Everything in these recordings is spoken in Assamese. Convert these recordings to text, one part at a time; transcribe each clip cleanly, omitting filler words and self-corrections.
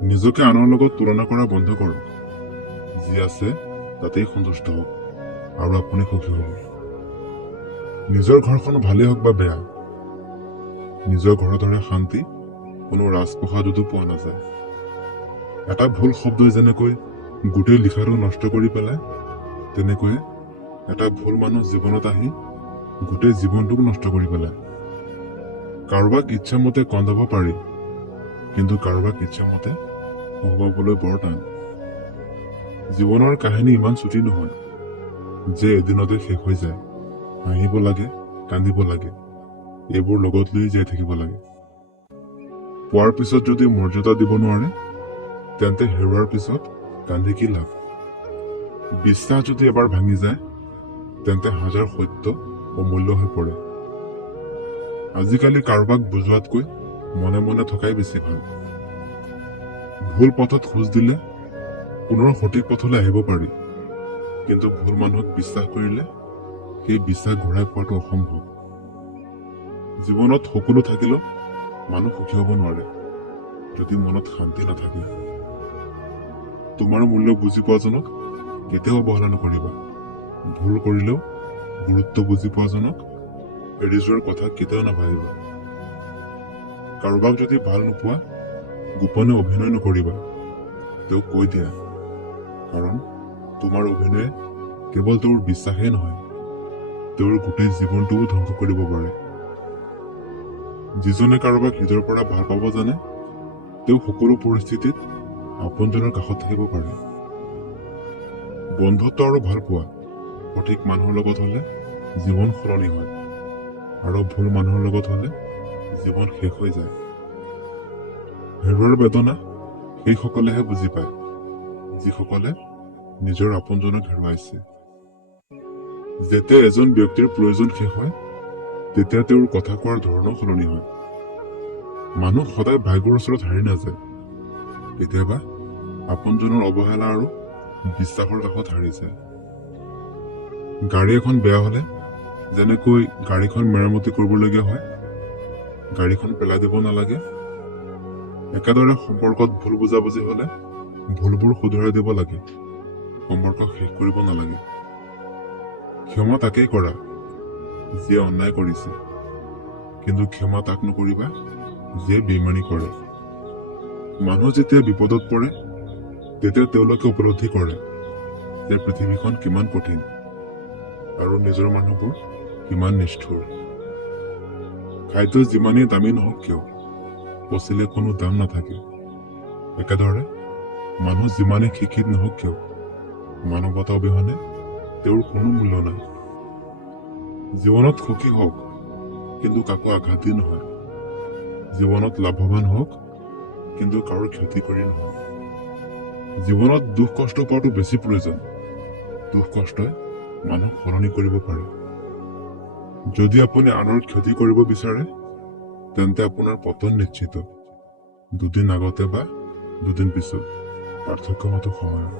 নিজকে আনৰ লগত তুলনা কৰা বন্ধ কৰক। যি আছে তাতেই সন্তুষ্ট হওক আৰু আপুনি সুখী হ'ব। নিজৰ ঘৰখন ভালেই হওক বা বেয়া, নিজৰ ঘৰৰ দৰে শান্তি কোনো ৰাজপ্ৰসাদতো পোৱা নাযায়। এটা ভুল শব্দই যেনেকৈ গোটেই লিখাটো নষ্ট কৰি পেলায়, তেনেকৈয়ে এটা ভুল মানুহ জীৱনত আহি গোটেই জীৱনটোক নষ্ট কৰি পেলায়। কাৰোবাক ইচ্ছামতে কন্দাব পাৰি, কিন্তু কাৰোবাক ইচ্ছামতে হহুৱাবলৈ বৰ টান। জীৱনৰ কাহিনী ইমান ছুটি নহয় যে এদিনতে শেষ হৈ যায়। হাঁহিব লাগে, কান্দিব লাগে, এইবোৰ লগত লৈ জীয়াই থাকিব লাগে। পোৱাৰ পিছত যদি মৰ্যাদা দিব নোৱাৰে, তেন্তে হেৰুৱাৰ পিছত কান্দি কি লাভ? বিশ্বাস যদি এবাৰ ভাঙি যায়, তেন্তে হাজাৰ সত্য অমূল্য হৈ পৰে। আজিকালি কাৰোবাক বুজোৱাতকৈ মনে মনে থকাই বেছি ভাল। ভুল পথত খোজ দিলে পুনৰ সঠিক পথলৈ আহিব পাৰি, কিন্তু ভুল মানুহক বিশ্বাস কৰিলে সেই বিশ্বাস ঘূৰাই পোৱাটো অসম্ভৱ। জীৱনত সকলো থাকিলেও মানুহ সুখী হ'ব নোৱাৰে যদি মনত শান্তি নাথাকে। তোমাৰ মূল্য বুজি পোৱাজনক কেতিয়াও অৱহেলা নকৰিবা। ভুল কৰিলেও গুৰুত্ব বুজি পোৱাজনক এৰি যোৱাৰ কথা কেতিয়াও নাভাবিবা। কাৰোবাক যদি ভাল নোপোৱা, গোপনে অভিনয় নকৰিবা, তেওঁক কৈ দিয়া। কাৰণ তোমাৰ অভিনয়ে কেৱল তেওঁৰ বিশ্বাসেই নহয়, তেওঁৰ গোটেই জীৱনটোও ধ্বংস কৰিব পাৰে। যিজনে কাৰোবাক হৃদয়ৰ পৰা ভাল পাব জানে, তেওঁ সকলো পৰিস্থিতিত আপোনজনৰ কাষত থাকিব পাৰে। বন্ধুত্ব আৰু ভাল পোৱা সঠিক মানুহৰ লগত হলে জীৱন সলনি হয়, আৰু ভুল মানুহৰ লগত হলে জীৱন শেষ হৈ যায়। হেৰুৱাৰ বেদনা সেইসকলেহে বুজি পায় যিসকলে নিজৰ আপোনজনক হেৰুৱাইছে। যেতিয়া এজন ব্যক্তিৰ প্ৰয়োজন শেষ হয়, তেতিয়া তেওঁৰ কথা কোৱাৰ ধৰণো সলনি হয়। মানুহ সদায় ভাগ্যৰ ওচৰত হাৰি নাযায়, কেতিয়াবা আপোনজনৰ অৱহেলা আৰু বিশ্বাসৰ কাষত হাৰি যায়। গাড়ী এখন বেয়া হলে যেনেকৈ গাড়ীখন মেৰামতি কৰিবলগীয়া হয়, গাড়ীখন পেলাই দিব নালাগে, একেদৰে সম্পৰ্কত ভুল বুজাবুজি হলে ভুলবোৰ শুধৰাই দিব লাগে, সম্পৰ্ক শেষ কৰিব নালাগে। ক্ষমা তাকেই কৰা যিয়ে অন্যায় কৰিছে, কিন্তু ক্ষমা তাক নকৰিবা যিয়ে বেইমানি কৰে। মানুহ যেতিয়া বিপদত পৰে, তেতিয়া তেওঁলোকে উপলব্ধি কৰে যে পৃথিৱীখন কিমান কঠিন আৰু নিজৰ মানুহবোৰ কিমান নিষ্ঠুৰ। খাদ্য যিমানেই দামী নহওক কিয়, পচিলে কোনো দাম নাথাকে। একেদৰে মানুহ যিমানেই শিক্ষিত নহওক কিয়, মানৱতা অবিহনে তেওঁৰ কোনো মূল্য নাই। জীৱনত সুখী হওক, কিন্তু কাকো আঘাত দি নহয়। জীৱনত লাভৱান হওক, কিন্তু কাৰো ক্ষতি কৰি নহয়। জীৱনত দুখ কষ্ট পোৱাটো বেছি প্ৰয়োজন। দুখ কষ্টই মানুহক সলনি কৰিব পাৰে। যদি আপুনি আনৰ ক্ষতি কৰিব বিচাৰে, তেন্তে আপোনাৰ পতন নিশ্চিত। দুদিন আগতে বা দুদিন পিছত, পাৰ্থক্য মাথো সময়ৰ।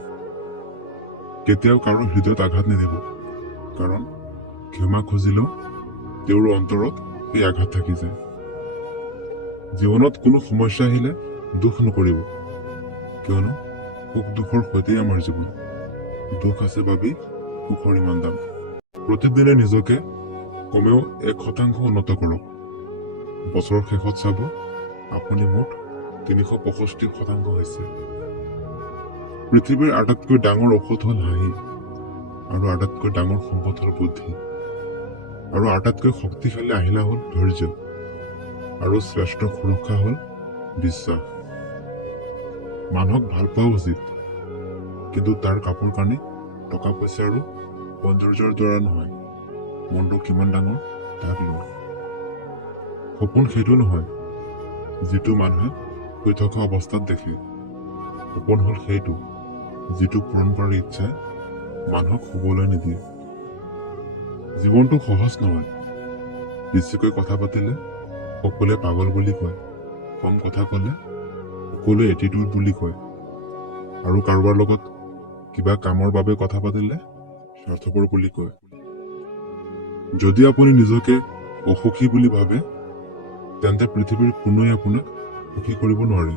কেতিয়াও কাৰো হৃদয়ত আঘাত নিদিব, কাৰণ ক্ষমা খুজিলেও তেওঁৰ অন্তৰত সেই আঘাত থাকি যায়। জীৱনত কোনো সমস্যা আহিলে দুখ নকৰিব, কিয়নো সুখ দুখৰ সৈতেই আমাৰ জীৱন। দুখ আছে বাবেই সুখৰ ইমান দাম। প্ৰতিদিনে নিজকে কমেও 1% উন্নত কৰক। বছৰৰ শেষত চাব আপুনি মুঠ 365% হৈছে। পৃথিৱীৰ আটাইতকৈ ডাঙৰ ঔষধ হল হাঁহি, আৰু আটাইতকৈ ডাঙৰ সম্পদ হল বুদ্ধি, আৰু আটাইতকৈ শক্তিশালী আহিলা হল ধৈৰ্য, আৰু শ্ৰেষ্ঠ সুৰক্ষা হল বিশ্বাস। মানুহক ভাল পোৱা উচিত, কিন্তু তাৰ কাপোৰ কানি, টকা পইচা আৰু সৌন্দৰ্যৰ দ্বাৰা নহয়, মনটো কিমান ডাঙৰ তাক লৈ। সপোন সেইটো নহয় যিটো মানুহে শুই থকা অৱস্থাত দেখে। সপোন হল সেইটো যিটো পূৰণ কৰাৰ ইচ্ছাই মানুহক শুবলৈ নিদিয়ে। জীৱনটো সহজ নহয়। বেছিকৈ কথা পাতিলে সকলোৱে পাগল বুলি কয়, কম কথা কলে সকলোৱে এটিটিউড বুলি কয়, আৰু কাৰোবাৰ লগত কিবা কামৰ বাবে কথা পাতিলে স্বাৰ্থপৰ বুলি কয়। যদি আপুনি নিজকে অসুখী বুলি ভাবে, তেন্তে পৃথিৱীৰ কোনোৱে আপোনাক সুখী কৰিব নোৱাৰে।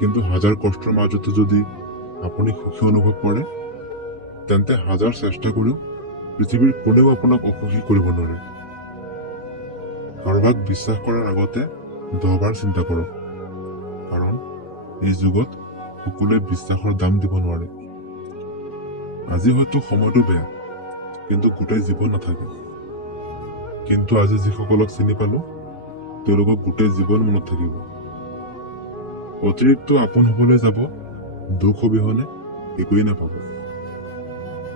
কিন্তু হাজাৰ কষ্টৰ মাজতো যদি আপুনি সুখী অনুভৱ কৰে, তেন্তে হাজাৰ চেষ্টা কৰিও পৃথিৱীৰ কোনেও আপোনাক অসুখী কৰিব নোৱাৰে। কাৰোবাক বিশ্বাস কৰাৰ আগতে 10 বাৰ চিন্তা কৰক, কাৰণ এই যুগত সকলোৱে বিশ্বাসৰ দাম দিব নোৱাৰে। আজি হয়তো সময়টো বেয়া, কিন্তু গোটেই জীৱন নাথাকে। কিন্তু আজি যিসকলক চিনি পালো, তেওঁলোকক গোটেই জীৱন মনত থাকিব। অতিৰিক্ত আপোন হবলৈ যাব, দুখ অবিহনে একোৱেই নাপাব।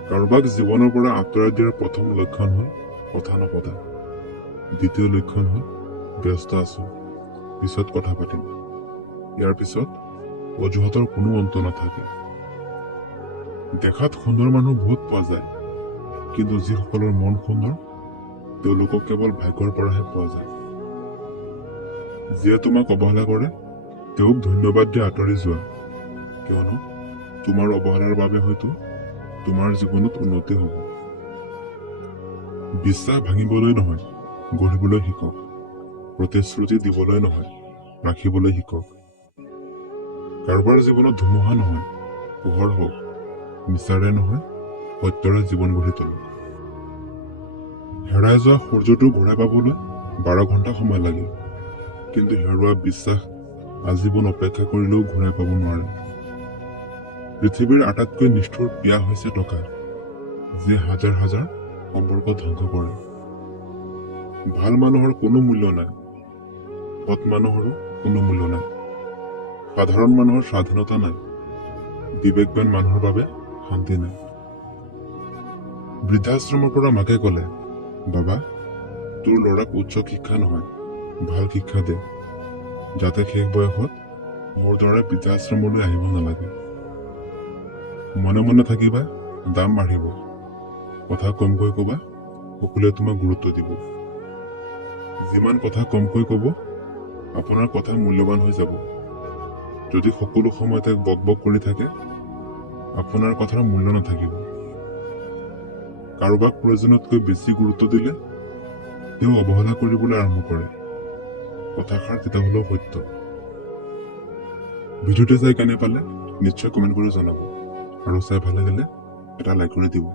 কাৰোবাক জীৱনৰ পৰা আঁতৰাই দিয়াৰ প্ৰথম লক্ষণ হল কথা নপতা। দ্বিতীয় লক্ষণ হল ব্যস্ত আছো, পিছত কথা পাতিম। ইয়াৰ পিছত অজুহাতৰ কোনো অন্ত নাথাকে। দেখাত সুন্দৰ মানুহ বহুত পোৱা যায়, কিন্তু যিসকলৰ মন সুন্দৰ, তেওঁলোকক কেৱল ভাগ্যৰ পৰাহে পোৱা যায়। যিয়ে তোমাক অৱহেলা কৰে, তেওঁক ধন্যবাদ দি আঁতৰি যোৱা, কিয়নো তোমাৰ অৱহেলাৰ বাবে হয়তো তোমাৰ জীৱনত উন্নতি হ'ব। বিশ্বাস ভাঙিবলৈ নহয়, গঢ়িবলৈ শিকক। প্ৰতিশ্ৰুতি দিবলৈ নহয়, ৰাখিবলৈ শিকক। কাৰোবাৰ জীৱনত ধুমুহা নহয়, পোহৰ হওক। মিছাৰে নহয়, সত্যৰে জীৱন গঢ়ি তোলক। হেৰাই যোৱা সূৰ্যটো ঘূৰাই পাবলৈ 12 ঘণ্টা সময় লাগে, কিন্তু হেৰুৱা বিশ্বাস আজীৱন অপেক্ষা কৰিলেও ঘূৰাই পাব নোৱাৰে। পৃথিৱীৰ আটাইতকৈ নিষ্ঠুৰ পিয়া হৈছে টকা, যিয়ে হাজাৰ হাজাৰ সম্পৰ্ক ধ্বংস কৰে। ভাল মানুহৰ কোনো মূল্য নাই, সৎ মানুহৰো কোনো মূল্য নাই। সাধাৰণ মানুহৰ স্বাধীনতা নাই, বিবেকবান মানুহৰ বাবে শান্তি নাই। বৃদ্ধাশ্ৰমৰ পৰা মাকে কলে, বাবা, তোৰ ল'ৰাক উচ্চ শিক্ষা নহয়, ভাল শিক্ষা দে, যাতে শেষ বয়সত মোৰ দৰে বৃদ্ধাশ্ৰমলৈ আহিব নালাগে। মনে মনে থাকিবা, দাম বাঢ়িব। কথা কমকৈ কবা, সকলোৱে তোমাক গুৰুত্ব দিব। যিমান কথা কমকৈ কব, আপোনাৰ কথা মূল্যৱান হৈ যাব। যদি সকলো সময়তে বক বক কৰি থাকে, আপোনাৰ কথাৰ মূল্য নাথাকিব। কাৰোবাক প্ৰয়োজনতকৈ বেছি গুৰুত্ব দিলে তেওঁ অৱহেলা কৰিবলৈ আৰম্ভ কৰে। কথাষাৰ তিতা হলেও সত্য। ভিডিঅ'টো চাই কেনে পালে নিশ্চয় কমেণ্ট কৰি জনাব, আৰু চাই ভাল লাগিলে এটা লাইক কৰি দিব।